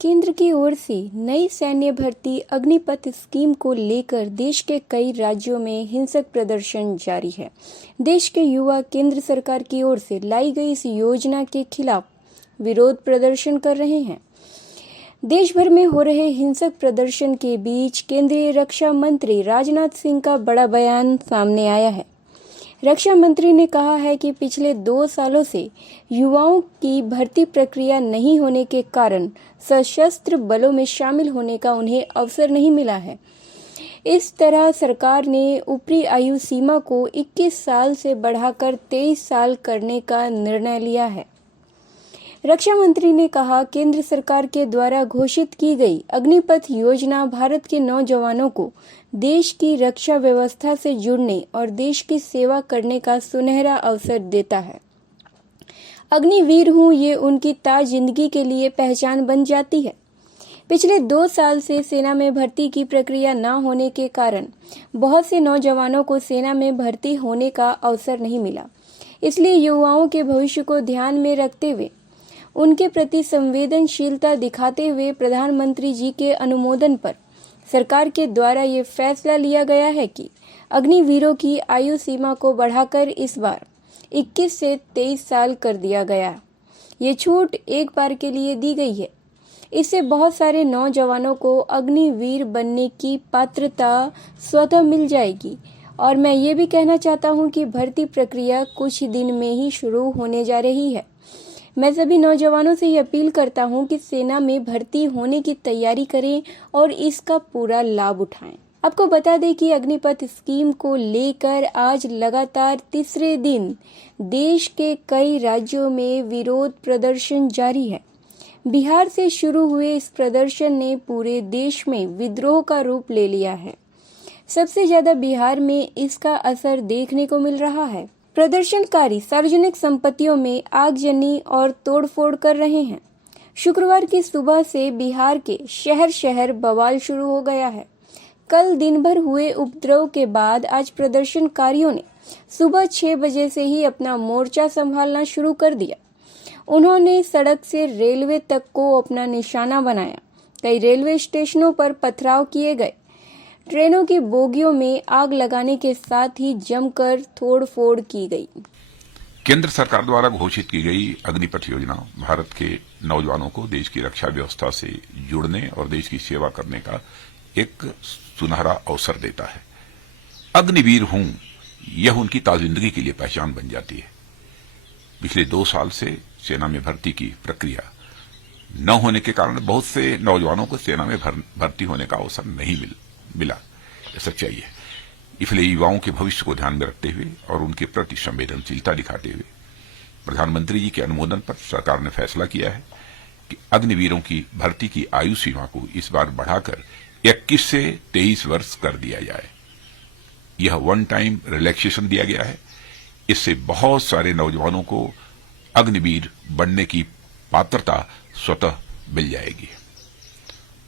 केंद्र की ओर से नई सैन्य भर्ती अग्निपथ स्कीम को लेकर देश के कई राज्यों में हिंसक प्रदर्शन जारी है। देश के युवा केंद्र सरकार की ओर से लाई गई इस योजना के खिलाफ विरोध प्रदर्शन कर रहे हैं। देश भर में हो रहे हिंसक प्रदर्शन के बीच केंद्रीय रक्षा मंत्री राजनाथ सिंह का बड़ा बयान सामने आया है। रक्षा मंत्री ने कहा है कि पिछले 2 सालों से युवाओं की भर्ती प्रक्रिया नहीं होने के कारण सशस्त्र बलों में शामिल होने का उन्हें अवसर नहीं मिला है। इस तरह सरकार ने ऊपरी आयु सीमा को 21 साल से बढ़ाकर 23 साल करने का निर्णय लिया है। रक्षा मंत्री ने कहा, केंद्र सरकार के द्वारा घोषित की गई अग्निपथ योजना भारत के नौजवानों को देश की रक्षा व्यवस्था से जुड़ने और देश की सेवा करने का सुनहरा अवसर देता है। अग्निवीर हूँ, ये उनकी जिंदगी के लिए पहचान बन जाती है। पिछले 2 साल से सेना में भर्ती की प्रक्रिया न होने के कारण बहुत से नौजवानों को सेना में भर्ती होने का अवसर नहीं मिला। इसलिए युवाओं के भविष्य को ध्यान में रखते हुए उनके प्रति संवेदनशीलता दिखाते हुए प्रधानमंत्री जी के अनुमोदन पर सरकार के द्वारा ये फैसला लिया गया है कि अग्निवीरों की आयु सीमा को बढ़ाकर इस बार 21 से 23 साल कर दिया गया। ये छूट एक बार के लिए दी गई है। इससे बहुत सारे नौजवानों को अग्निवीर बनने की पात्रता स्वतः मिल जाएगी। और मैं ये भी कहना चाहता हूँ कि भर्ती प्रक्रिया कुछ ही दिन में ही शुरू होने जा रही है। मैं सभी नौजवानों से ये अपील करता हूं कि सेना में भर्ती होने की तैयारी करें और इसका पूरा लाभ उठाएं। आपको बता दें कि अग्निपथ स्कीम को लेकर आज लगातार तीसरे दिन देश के कई राज्यों में विरोध प्रदर्शन जारी है। बिहार से शुरू हुए इस प्रदर्शन ने पूरे देश में विद्रोह का रूप ले लिया है। सबसे ज्यादा बिहार में इसका असर देखने को मिल रहा है। प्रदर्शनकारी सार्वजनिक संपत्तियों में आगजनी और तोड़फोड़ कर रहे हैं। शुक्रवार की सुबह से बिहार के शहर शहर बवाल शुरू हो गया है। कल दिन भर हुए उपद्रव के बाद आज प्रदर्शनकारियों ने सुबह 6 बजे से ही अपना मोर्चा संभालना शुरू कर दिया। उन्होंने सड़क से रेलवे तक को अपना निशाना बनाया। कई रेलवे स्टेशनों पर पथराव किए गए। ट्रेनों की बोगियों में आग लगाने के साथ ही जमकर तोड़फोड़ की गई। केंद्र सरकार द्वारा घोषित की गई अग्निपथ योजना भारत के नौजवानों को देश की रक्षा व्यवस्था से जुड़ने और देश की सेवा करने का एक सुनहरा अवसर देता है। अग्निवीर हूं, यह उनकी ताजिंदगी के लिए पहचान बन जाती है। पिछले 2 साल से सेना में भर्ती की प्रक्रिया न होने के कारण बहुत से नौजवानों को सेना में भर्ती होने का अवसर नहीं मिला। यह सच्चाई है। इसलिए युवाओं के भविष्य को ध्यान में रखते हुए और उनके प्रति संवेदनशीलता दिखाते हुए प्रधानमंत्री जी के अनुमोदन पर सरकार ने फैसला किया है कि अग्निवीरों की भर्ती की आयु सीमा को इस बार बढ़ाकर 21 से 23 वर्ष कर दिया जाए। यह वन टाइम रिलैक्सेशन दिया गया है। इससे बहुत सारे नौजवानों को अग्निवीर बनने की पात्रता स्वतः मिल जाएगी।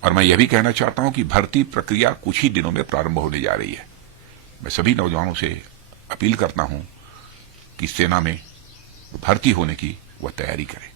और मैं यह भी कहना चाहता हूं कि भर्ती प्रक्रिया कुछ ही दिनों में प्रारंभ होने जा रही है। मैं सभी नौजवानों से अपील करता हूं कि सेना में भर्ती होने की वह तैयारी करें।